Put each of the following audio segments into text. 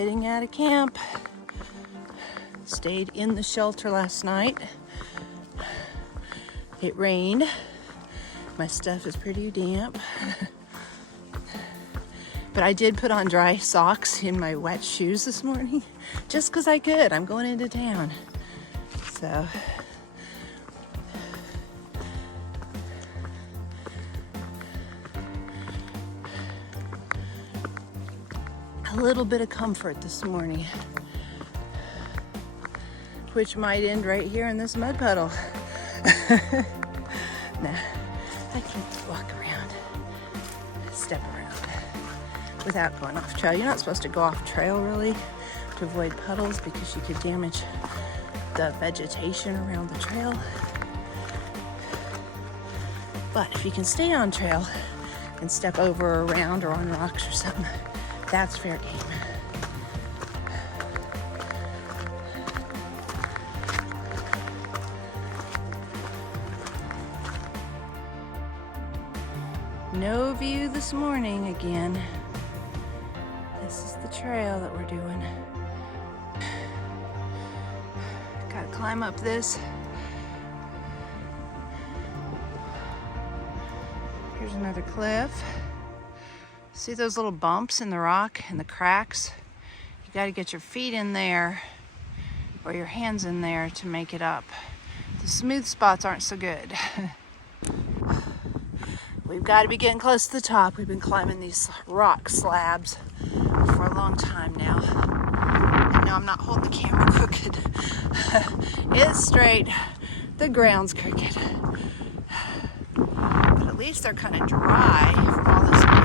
Heading out of camp. Stayed in the shelter last night. It rained. My stuff is pretty damp. But I did put on dry socks in my wet shoes this morning, just because I could. I'm going into town. So, a little bit of comfort this morning, which might end right here in this mud puddle. Nah, I can walk around, step around without going off trail. You're not supposed to go off trail really to avoid puddles because you could damage the vegetation around the trail. But if you can stay on trail and step over or around or on rocks or something, that's fair game. No view this morning again. This is the trail that we're doing. Gotta climb up this. Here's another cliff. See those little bumps in the rock and the cracks? You gotta get your feet in there or your hands in there to make it up. The smooth spots aren't so good. We've got to be getting close to the top. We've been climbing these rock slabs for a long time now. And no, I'm not holding the camera crooked. It's straight. The ground's crooked. But at least they're kind of dry from all this wind.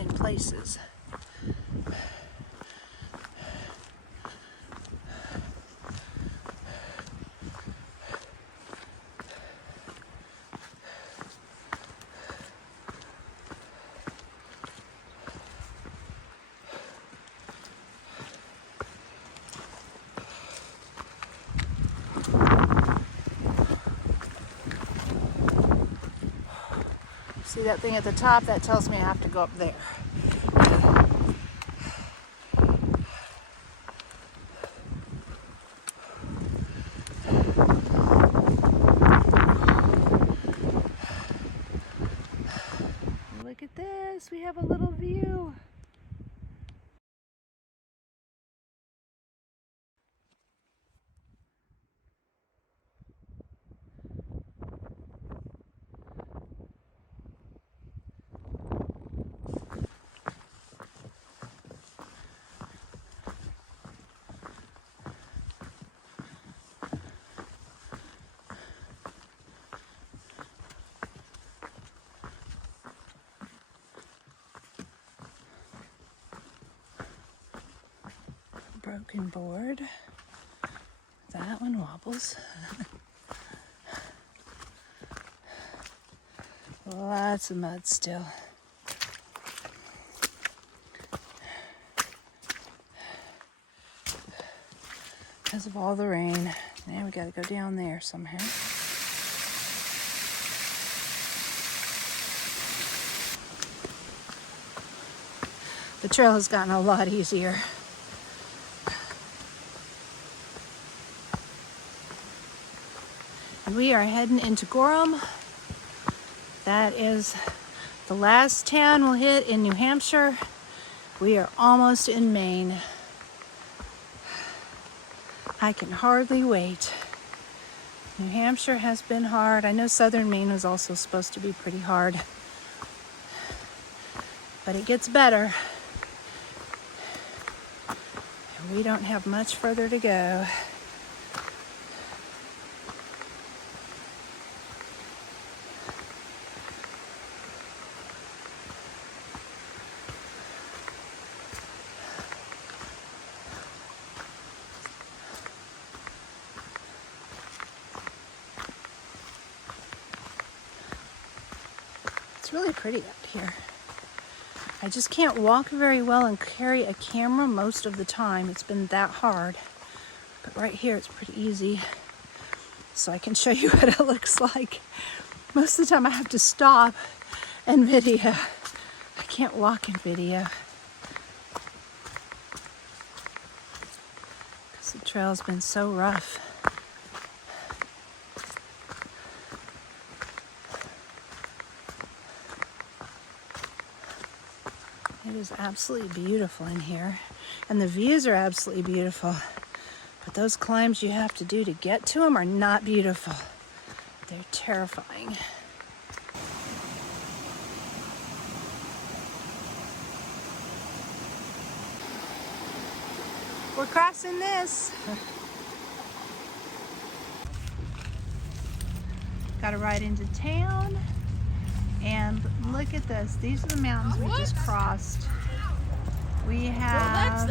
In places. See that thing at the top? That tells me I have to go up there. Look at this, we have a little view. Broken board. That one wobbles. Lots of mud still. Because of all the rain. Now we gotta go down there somehow. The trail has gotten a lot easier. We are heading into Gorham. That is the last town we'll hit in New Hampshire. We are almost in Maine. I can hardly wait. New Hampshire has been hard. I know southern Maine was also supposed to be pretty hard. But it gets better. And we don't have much further to go. It's really pretty up here. I just can't walk very well and carry a camera most of the time. It's been that hard. But right here it's pretty easy. So I can show you what it looks like. Most of the time I have to stop and video. I can't walk in video because the trail's been so rough. It is absolutely beautiful in here, and the views are absolutely beautiful, but those climbs you have to do to get to them are not beautiful. They're terrifying. We're crossing this. Got to ride into town. And look at this. These are the mountains we just crossed. We have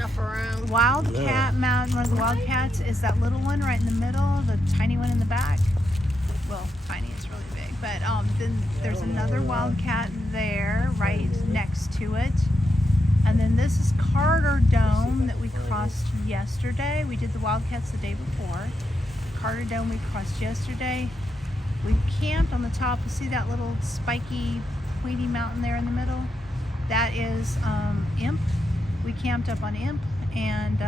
Wildcat Mountain. One of the Wildcats is that little one right in the middle, the tiny one in the back. Well, tiny, it's really big. But then there's another Wildcat there right next to it. And then this is Carter Dome that we crossed yesterday. We did the Wildcats the day before. Carter Dome we crossed yesterday. We camped on the top. You see that little spiky, pointy mountain there in the middle? That is Imp. We camped up on Imp and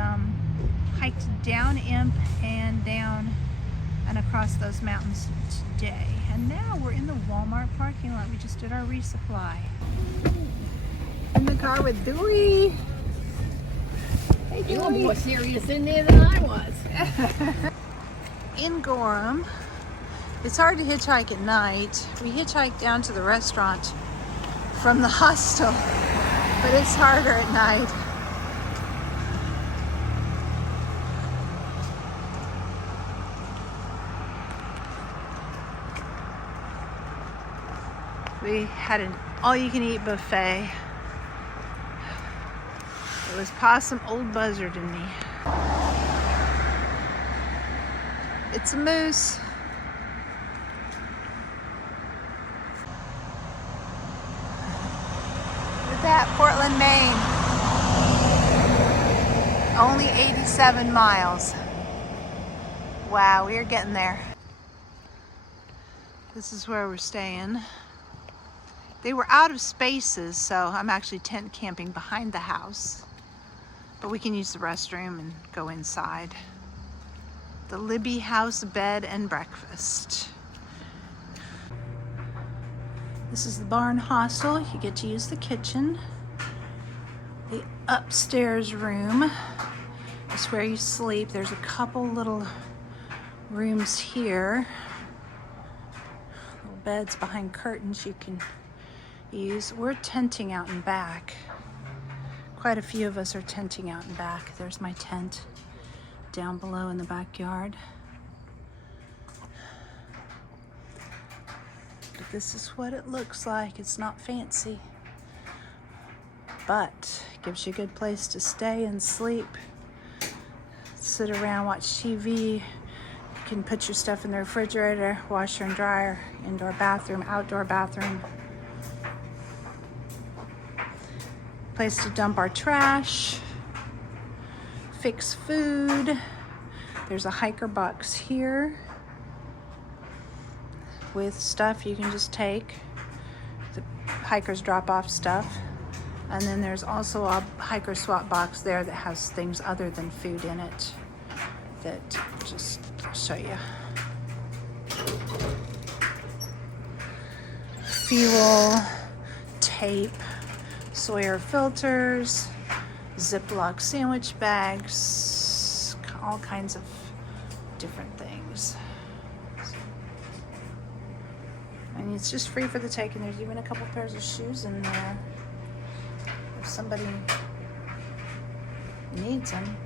hiked down Imp and down and across those mountains today. And now we're in the Walmart parking lot. We just did our resupply. In the car with Dewey. Hey, you were more serious in there than I was. In Gorham. It's hard to hitchhike at night. We hitchhiked down to the restaurant from the hostel, but it's harder at night. We had an all-you-can-eat buffet. It was possum, old buzzard, and me. It's a moose. At Portland, Maine. Only 87 miles. Wow, we are getting there. This is where we're staying. They were out of spaces, so I'm actually tent camping behind the house. But we can use the restroom and go inside. The Libby House Bed and Breakfast. This is the Barn Hostel. You get to use the kitchen. The upstairs room is where you sleep. There's a couple little rooms here. Little beds behind curtains you can use. We're tenting out in back. Quite a few of us are tenting out in back. There's my tent down below in the backyard. This is what it looks like. It's not fancy, but it gives you a good place to stay and sleep. Sit around, watch TV. You can put your stuff in the refrigerator, washer and dryer, indoor bathroom, outdoor bathroom. Place to dump our trash, fix food. There's a hiker box here with stuff you can just take. The hikers drop off stuff. And then there's also a hiker swap box there that has things other than food in it that I'll show you. Fuel, tape, Sawyer filters, Ziploc sandwich bags, all kinds of different things. And it's just free for the taking. There's even a couple pairs of shoes in there if somebody needs them.